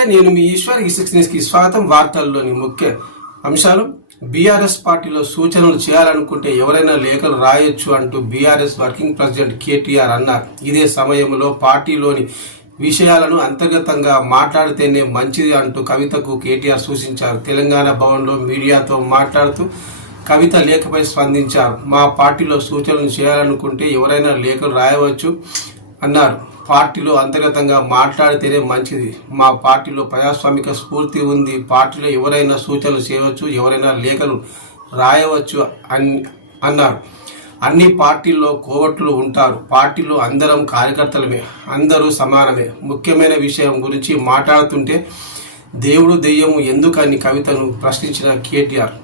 నమస్తే, నేను మీ ఈశ్వర్. ఈ 6 న్యూస్కి స్వాగతం. వార్తల్లోని ముఖ్య అంశాలు: బీఆర్ఎస్ పార్టీలో సూచనలు చేయాలనుకుంటే ఎవరైనా లేఖలు రాయొచ్చు అంటూ బీఆర్ఎస్ వర్కింగ్ ప్రెసిడెంట్ కేటీఆర్ అన్నారు. ఇదే సమయంలో పార్టీలోని విషయాలను అంతర్గతంగా మాట్లాడితేనే మంచిది అంటూ కవితకు కేటీఆర్ సూచించారు. తెలంగాణ భవన్లో మీడియాతో మాట్లాడుతూ కవిత లేఖపై స్పందించారు. మా పార్టీలో సూచనలు చేయాలనుకుంటే ఎవరైనా లేఖలు రాయవచ్చు అన్నారు. పార్టీలో అంతర్గతంగా మాట్లాడితేనే మంచిది. మా పార్టీలో ప్రజాస్వామిక స్ఫూర్తి ఉంది. పార్టీలో ఎవరైనా సూచనలు చేయవచ్చు, ఎవరైనా లేఖలు రాయవచ్చు అన్నారు. అన్ని పార్టీల్లో కోవట్లు ఉంటారు. పార్టీలో అందరం కార్యకర్తలమే, అందరూ సమానమే. ముఖ్యమైన విషయం గురించి మాట్లాడుతుంటే దేవుడు దెయ్యము ఎందుకని కవితను ప్రశ్నించిన కేటీఆర్